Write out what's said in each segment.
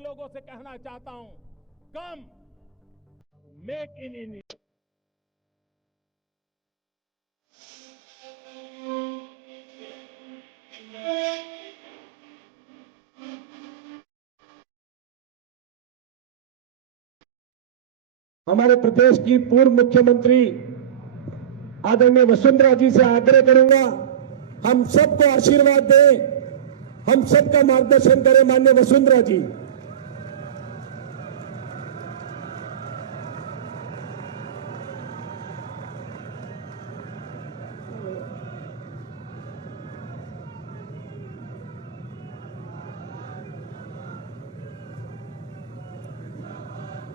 लोगों से कहना चाहता हूं, कम मेक इन इंडिया। हमारे प्रदेश की पूर्व मुख्यमंत्री आदरणीय वसुंधरा जी से आग्रह करूंगा, हम सबको आशीर्वाद दें, हम सबका मार्गदर्शन करें। माननीय वसुंधरा जी,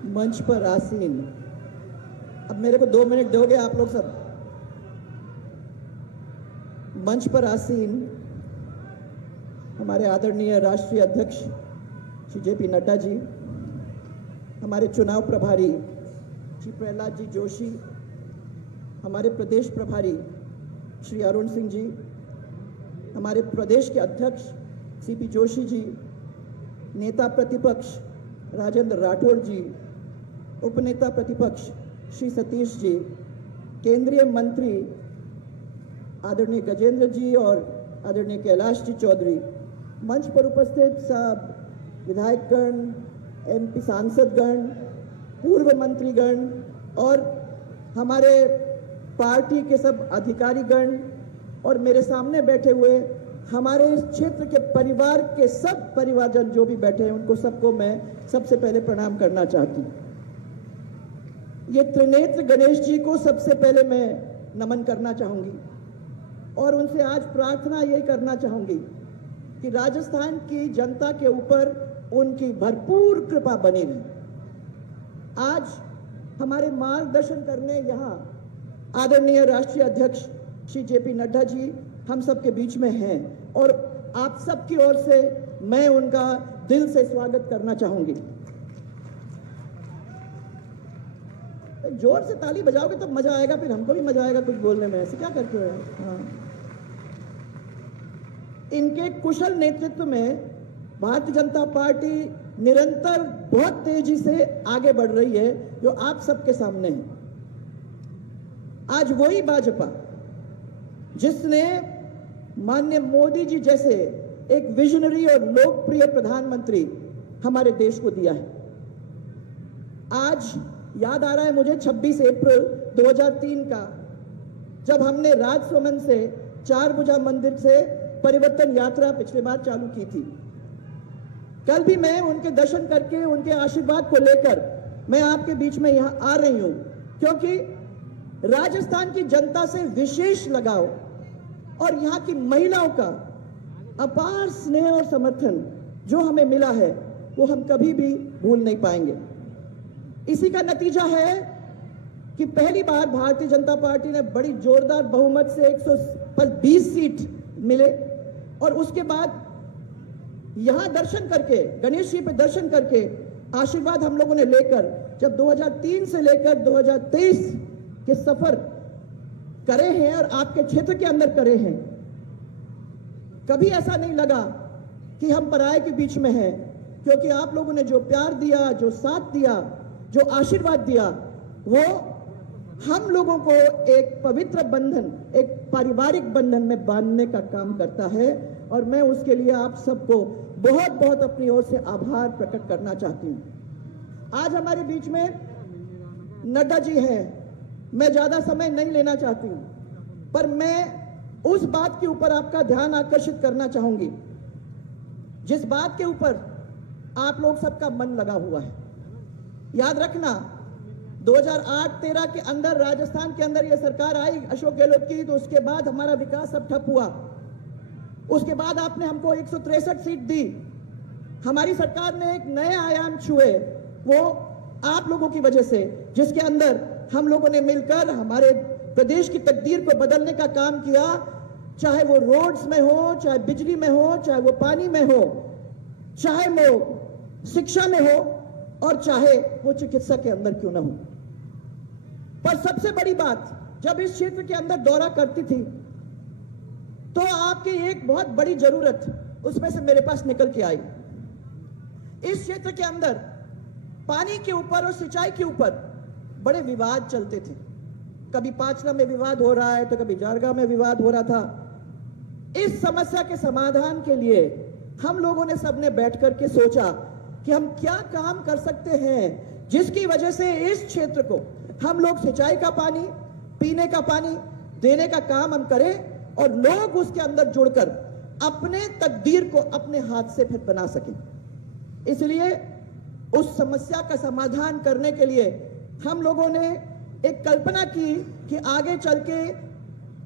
मंच पर आसीन, अब मेरे को 2 मिनट दोगे आप लोग सब। मंच पर आसीन हमारे आदरणीय राष्ट्रीय अध्यक्ष श्री जेपी नड्डा जी, हमारे चुनाव प्रभारी श्री प्रहलाद जी जोशी, हमारे प्रदेश प्रभारी श्री अरुण सिंह जी, हमारे प्रदेश के अध्यक्ष सीपी जोशी जी, नेता प्रतिपक्ष राजेंद्र राठौड़ जी, उपनेता प्रतिपक्ष श्री सतीश जी, केंद्रीय मंत्री आदरणीय गजेंद्र जी और आदरणीय कैलाश जी चौधरी, मंच पर उपस्थित सब विधायकगण, एमपी सांसदगण, पूर्व मंत्रीगण और हमारे पार्टी के सब अधिकारीगण और मेरे सामने बैठे हुए हमारे इस क्षेत्र के परिवार के सब परिवारजन जो भी बैठे हैं, उनको सबको मैं सबसे पहले प्रणाम करना चाहती हूँ। ये त्रिनेत्र गणेश जी को सबसे पहले मैं नमन करना चाहूंगी और उनसे आज प्रार्थना यही करना चाहूंगी कि राजस्थान की जनता के ऊपर उनकी भरपूर कृपा बनी रहे। आज हमारे मार्गदर्शन करने यहाँ आदरणीय राष्ट्रीय अध्यक्ष श्री जेपी नड्डा जी हम सबके बीच में हैं और आप सबकी ओर से मैं उनका दिल से स्वागत करना चाहूंगी। जोर से ताली बजाओगे तब मजा आएगा, फिर हमको भी मजा आएगा कुछ बोलने में। ऐसे क्या करते हो? हाँ, इनके कुशल नेतृत्व में भारतीय जनता पार्टी निरंतर बहुत तेजी से आगे बढ़ रही है, जो आप सबके सामने है। आज वही भाजपा जिसने माननीय मोदी जी जैसे एक विजनरी और लोकप्रिय प्रधानमंत्री हमारे देश को दिया है। आज याद आ रहा है मुझे 26 अप्रैल 2003 का, जब हमने राजसमंद से चारभुजा मंदिर से परिवर्तन यात्रा पिछले बार चालू की थी। कल भी मैं उनके दर्शन करके उनके आशीर्वाद को लेकर मैं आपके बीच में यहां आ रही हूं, क्योंकि राजस्थान की जनता से विशेष लगाव और यहां की महिलाओं का अपार स्नेह और समर्थन जो हमें मिला है, वो हम कभी भी भूल नहीं पाएंगे। इसी का नतीजा है कि पहली बार भारतीय जनता पार्टी ने बड़ी जोरदार बहुमत से 120 सीट मिले और उसके बाद यहां दर्शन करके, गणेश जी पे दर्शन करके आशीर्वाद हम लोगों ने लेकर जब 2003 से लेकर 2023 के सफर करे हैं और आपके क्षेत्र के अंदर करे हैं, कभी ऐसा नहीं लगा कि हम पराये के बीच में हैं, क्योंकि आप लोगों ने जो प्यार दिया, जो साथ दिया, जो आशीर्वाद दिया, वो हम लोगों को एक पवित्र बंधन, एक पारिवारिक बंधन में बांधने का काम करता है और मैं उसके लिए आप सबको बहुत बहुत अपनी ओर से आभार प्रकट करना चाहती हूं। आज हमारे बीच में नड्डा जी हैं, मैं ज्यादा समय नहीं लेना चाहती हूं, पर मैं उस बात के ऊपर आपका ध्यान आकर्षित करना चाहूंगी जिस बात के ऊपर आप लोग सबका मन लगा हुआ है। याद रखना, 2008-13 के अंदर राजस्थान के अंदर यह सरकार आई अशोक गहलोत की, तो उसके बाद हमारा विकास सब ठप हुआ। उसके बाद आपने हमको 163 सीट दी। हमारी सरकार ने एक नए आयाम छुए, वो आप लोगों की वजह से, जिसके अंदर हम लोगों ने मिलकर हमारे प्रदेश की तकदीर को बदलने का काम किया, चाहे वो रोड्स में हो, चाहे बिजली में हो, चाहे वो पानी में हो, चाहे वो शिक्षा में हो और चाहे वो चिकित्सा के अंदर क्यों ना हो। पर सबसे बड़ी बात, जब इस क्षेत्र के अंदर दौरा करती थी तो आपकी एक बहुत बड़ी जरूरत उसमें से मेरे पास निकल के आई। इस क्षेत्र के अंदर पानी के ऊपर और सिंचाई के ऊपर बड़े विवाद चलते थे। कभी पाचना में विवाद हो रहा है तो कभी जारगा में विवाद हो रहा था। इस समस्या के समाधान के लिए हम लोगों ने सबने बैठ करके सोचा कि हम क्या काम कर सकते हैं जिसकी वजह से इस क्षेत्र को हम लोग सिंचाई का पानी, पीने का पानी देने का काम हम करें और लोग उसके अंदर जुड़कर अपने तकदीर को अपने हाथ से फिर बना सकें। इसलिए उस समस्या का समाधान करने के लिए हम लोगों ने एक कल्पना की कि आगे चल के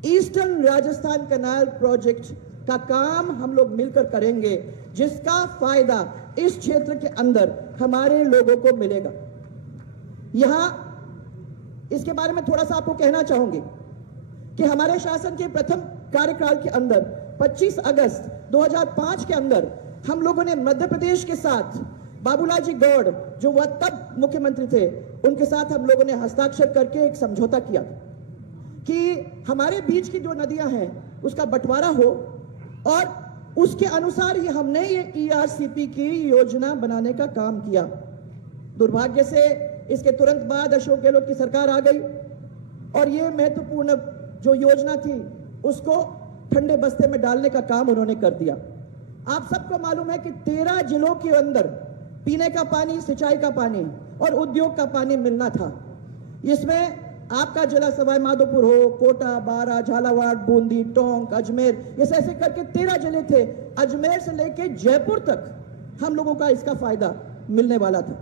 ईस्टर्न राजस्थान कैनाल प्रोजेक्ट का काम हम लोग मिलकर करेंगे, जिसका फायदा इस क्षेत्र के अंदर हमारे लोगों को मिलेगा। यहां इसके बारे में थोड़ा सा आपको कहना चाहूंगी कि हमारे शासन के प्रथम कार्यकाल के अंदर 25 अगस्त 2005 के अंदर हम लोगों ने मध्य प्रदेश के साथ बाबूलाल जी गौड़, जो वह तब मुख्यमंत्री थे, उनके साथ हम लोगों ने हस्ताक्षर करके एक समझौता किया कि हमारे बीच की जो नदियां हैं उसका बंटवारा हो और उसके अनुसार ही हमने ये ERCP की योजना बनाने का काम किया। दुर्भाग्य से इसके तुरंत बाद अशोक गहलोत की सरकार आ गई और ये महत्वपूर्ण जो योजना थी उसको ठंडे बस्ते में डालने का काम उन्होंने कर दिया। आप सबको मालूम है कि 13 जिलों के अंदर पीने का पानी, सिंचाई का पानी और उद्योग का पानी मिलना था। इसमें आपका जिला सवाई माधोपुर हो, कोटा, बारा, झालावाड़, बूंदी, टोंक, अजमेर, ये ऐसे करके 13 जिले थे। अजमेर से लेके जयपुर तक हम लोगों का इसका फायदा मिलने वाला था।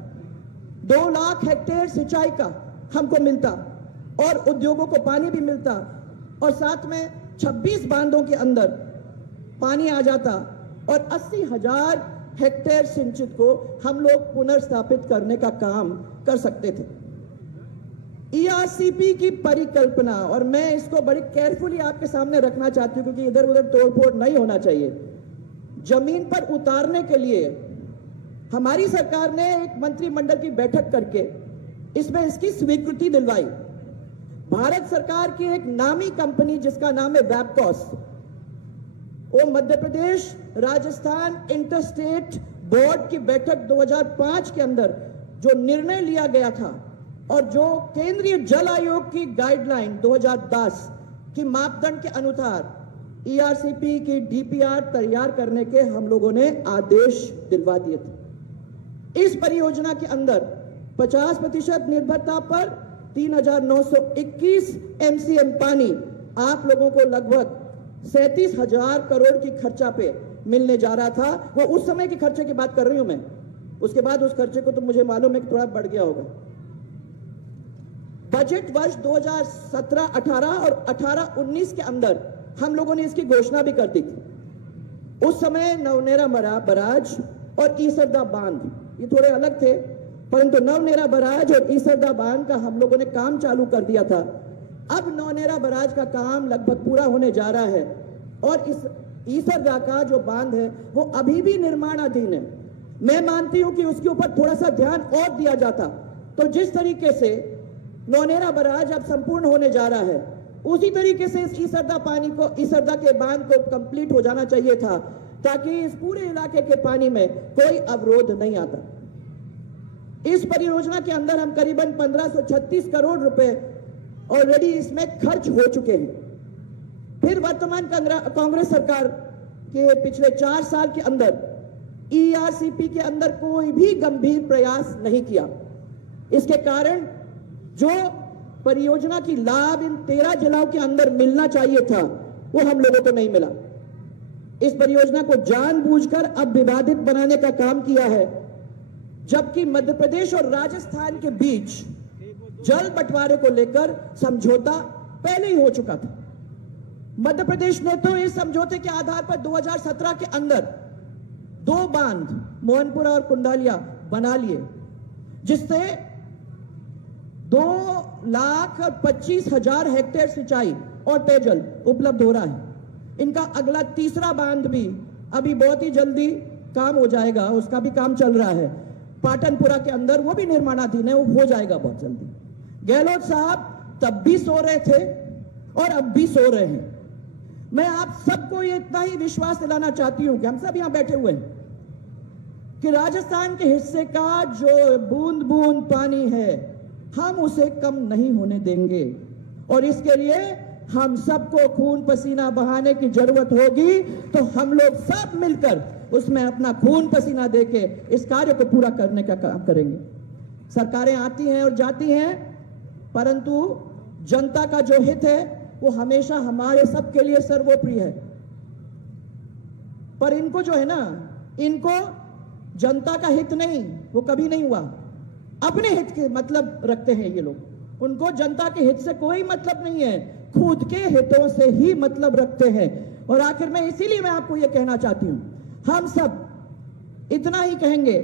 2 लाख हेक्टेयर सिंचाई का हमको मिलता और उद्योगों को पानी भी मिलता और साथ में 26 बांधों के अंदर पानी आ जाता और 80,000 हेक्टेयर सिंचित को हम लोग पुनर्स्थापित करने का काम कर सकते थे। ERCP की परिकल्पना, और मैं इसको बड़ी केयरफुली आपके सामने रखना चाहती हूं क्योंकि इधर उधर तोड़फोड़ नहीं होना चाहिए, जमीन पर उतारने के लिए हमारी सरकार ने एक मंत्रिमंडल की बैठक करके इसमें इसकी स्वीकृति दिलवाई। भारत सरकार की एक नामी कंपनी जिसका नाम है वैपकॉस, वो मध्य प्रदेश राजस्थान इंटरस्टेट बोर्ड की बैठक 2005 के अंदर जो निर्णय लिया गया था और जो केंद्रीय जल आयोग की गाइडलाइन 2010 की मापदंड के अनुसार ERCP की DPR तैयार करने के हम लोगों ने आदेश दिलवा दिए थे। इस परियोजना के अंदर 50% निर्भरता पर 3,921 MCM पानी आप लोगों को लगभग 37,000 करोड़ की खर्चा पे मिलने जा रहा था। वो उस समय के खर्चे की बात कर रही हूं मैं, उसके बाद उस खर्चे को तो मुझे मालूम है कि थोड़ा बढ़ गया होगा। बजट वर्ष 2017-18 और 18-19 के अंदर हम लोगों ने इसकी घोषणा भी कर दी थी। उस समय नवनेरा बराज और ईसरदा बांध ये थोड़े अलग थे, परंतु नवनेरा बराज और ईसरदा बांध का हम लोगों ने काम चालू कर दिया था। अब नवनेरा बराज का काम लगभग पूरा होने जा रहा है और इस ईसरदा का जो बांध है वो अभी भी निर्माणाधीन है। मैं मानती हूं कि उसके ऊपर थोड़ा सा ध्यान और दिया जाता तो जिस तरीके से नवनेरा बराज अब संपूर्ण होने जा रहा है उसी तरीके से इस ईसरदा के बांध को कंप्लीट हो जाना चाहिए था, ताकि इस पूरे इलाके के पानी में कोई अवरोध नहीं आता। इस परियोजना के अंदर हम करीबन 1536 करोड़ रुपए ऑलरेडी इसमें खर्च हो चुके हैं। फिर वर्तमान कांग्रेस सरकार के पिछले 4 साल के अंदर ERCP के अंदर कोई भी गंभीर प्रयास नहीं किया। इसके कारण जो परियोजना की लाभ इन 13 जिलों के अंदर मिलना चाहिए था वो हम लोगों को नहीं मिला। इस परियोजना को जानबूझकर अब विवादित बनाने का काम किया है, जबकि मध्य प्रदेश और राजस्थान के बीच जल बंटवारे को लेकर समझौता पहले ही हो चुका था। मध्य प्रदेश ने तो इस समझौते के आधार पर 2017 के अंदर 2 बांध मोहनपुरा और कुंडालिया बना लिए, जिससे 2,25,000 हेक्टेयर सिंचाई और पेयजल उपलब्ध हो रहा है। इनका अगला तीसरा बांध भी अभी बहुत ही जल्दी काम हो जाएगा, उसका भी काम चल रहा है। पाटनपुरा के अंदर वो भी निर्माणाधीन है, वो हो जाएगा बहुत जल्दी। गहलोत साहब तब भी सो रहे थे और अब भी सो रहे हैं। मैं आप सबको ये इतना ही विश्वास दिलाना चाहती हूं कि हम सब यहां बैठे हुए हैं कि राजस्थान के हिस्से का जो बूंद बूंद पानी है हम उसे कम नहीं होने देंगे और इसके लिए हम सबको खून पसीना बहाने की जरूरत होगी। तो हम लोग सब मिलकर उसमें अपना खून पसीना देके इस कार्य को पूरा करने का काम करेंगे। सरकारें आती हैं और जाती हैं, परंतु जनता का जो हित है वो हमेशा हमारे सबके लिए सर्वोपरि है। पर इनको जो है ना, इनको जनता का हित नहीं, वो कभी नहीं हुआ। अपने हित के मतलब रखते हैं ये लोग। उनको जनता के हित से कोई मतलब नहीं है, खुद के हितों से ही मतलब रखते हैं। और आखिर में इसीलिए मैं आपको यह कहना चाहती हूं, हम सब इतना ही कहेंगे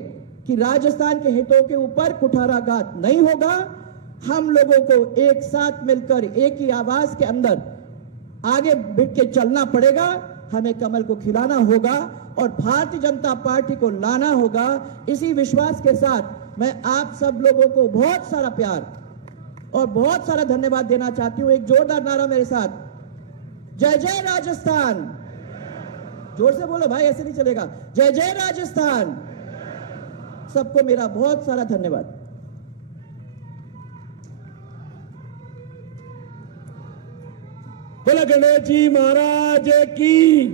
कि राजस्थान के हितों के ऊपर कुठाराघात नहीं होगा। हम लोगों को एक साथ मिलकर एक ही आवाज के अंदर आगे बढ़ के चलना पड़ेगा। हमें कमल को खिलाना होगा और भारतीय जनता पार्टी को लाना होगा। इसी विश्वास के साथ मैं आप सब लोगों को बहुत सारा प्यार और बहुत सारा धन्यवाद देना चाहती हूं। एक जोरदार नारा मेरे साथ, जय जय राजस्थान। जोर से बोलो भाई, ऐसे नहीं चलेगा। जय जय राजस्थान। सबको मेरा बहुत सारा धन्यवाद। बोला गणेश जी महाराज की।